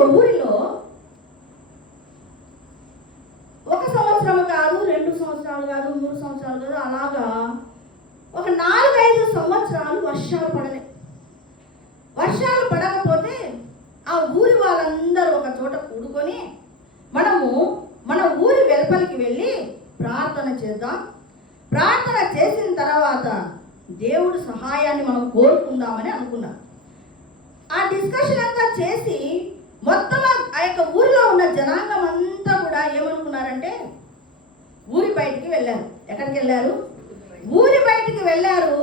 ఒక ఊరిలో ఒక సంవత్సరం కాదు రెండు సంవత్సరాలు కాదు మూడు సంవత్సరాలు కాదు అలాగా ఒక నాలుగైదు సంవత్సరాలు వర్షాలు పడలే. వర్షాలు పడకపోతే ఆ ఊరి వాళ్ళందరూ ఒక చోట కూడుకొని మనము మన ఊరి వెలుపలికి వెళ్ళి ప్రార్థన చేద్దాం. ప్రార్థన చేసిన తర్వాత దేవుడు సహాయాన్ని మనం కోరుకుందామని అనుకున్నాం. ఆ డిస్కషన్ అంతా చేసి యొక్క ఊరిలో ఉన్న జనాంగం అంతా కూడా ఏమనుకున్నారంటే ఊరి బయటికి వెళ్ళారు. ఎక్కడికి వెళ్ళారు? ఊరి బయటికి వెళ్ళారు.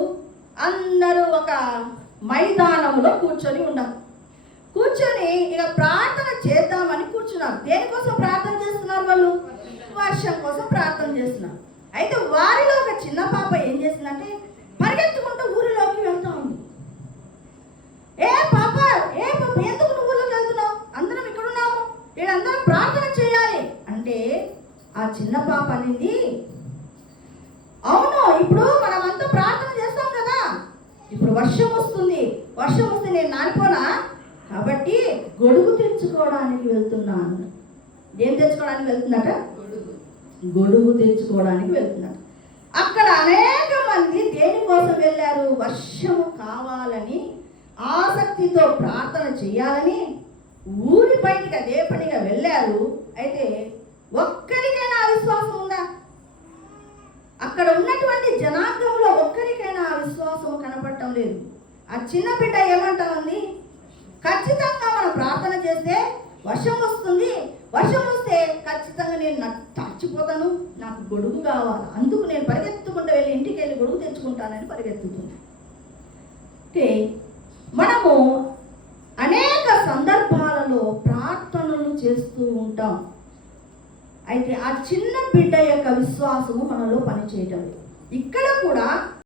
అందరూ ఒక మైదానంలో కూర్చొని ఉన్నారు. కూర్చొని ఇక ప్రార్థన చేద్దామని కూర్చున్నారు. దేనికోసం ప్రార్థన చేస్తున్నారు వాళ్ళు? వర్షం కోసం ప్రార్థన చేస్తున్నారు. అయితే వారిలో ఒక చిన్న పాప ఏం చేసిందంటే పరిగెత్తుకుంటూ ఊరిలోకి వెళ్తా ఉంది ఏ పాప ఏ పాప ఎందుకు నువ్వు ఊళ్ళోకి వెళ్తున్నావు అందరం ఇక్కడ ఉన్నాము వీళ్ళందరం ప్రార్థన చేయాలి. అంటే ఆ చిన్న పాప అనేది అవును ఇప్పుడు మనమంతా ప్రార్థన చేస్తాం కదా. ఇప్పుడు వర్షం వస్తుంది. వర్షం వస్తే నేను నానిపోనా? కాబట్టి గొడుగు తెచ్చుకోవడానికి వెళ్తున్నాను. ఏం తెచ్చుకోవడానికి వెళ్తుందట? గొడుగు తెచ్చుకోవడానికి వెళ్తున్నారు అక్కడ అనేక మంది దేనికోసం వెళ్ళారు? వర్షము కావాలని ఆసక్తితో ప్రార్థన చేయాలని ఊరి పైకి అదే పనిగా వెళ్ళారు అయితే ఒక్కరికైనా అవిశ్వాసం విశ్వాసం ఉందా? అక్కడ ఉన్నటువంటి జనాంగంలో ఒక్కరికైనా అవిశ్వాసం విశ్వాసం కనపడటం లేదు. ఆ చిన్న బిడ్డ ఏమంటా ఉంది ఖచ్చితంగా మనం ప్రార్థన చేస్తే వర్షం వస్తుంది వర్షం వస్తే ఖచ్చితంగా నేను తడిచిపోతాను చచ్చిపోతాను నాకు గొడుగు కావాలి. అందుకు నేను పరిగెత్తుకుంటూ వెళ్ళి ఇంటికి వెళ్ళి గొడుగు తెచ్చుకుంటానని పరిగెత్తుతుంది అంటే మనము అనేక సందర్భాలలో ప్రార్థనలు చేస్తూ ఉంటాం. అయితే ఆ చిన్న బిడ్డ యొక్క విశ్వాసము మనలో పనిచేయటం ఇక్కడ కూడా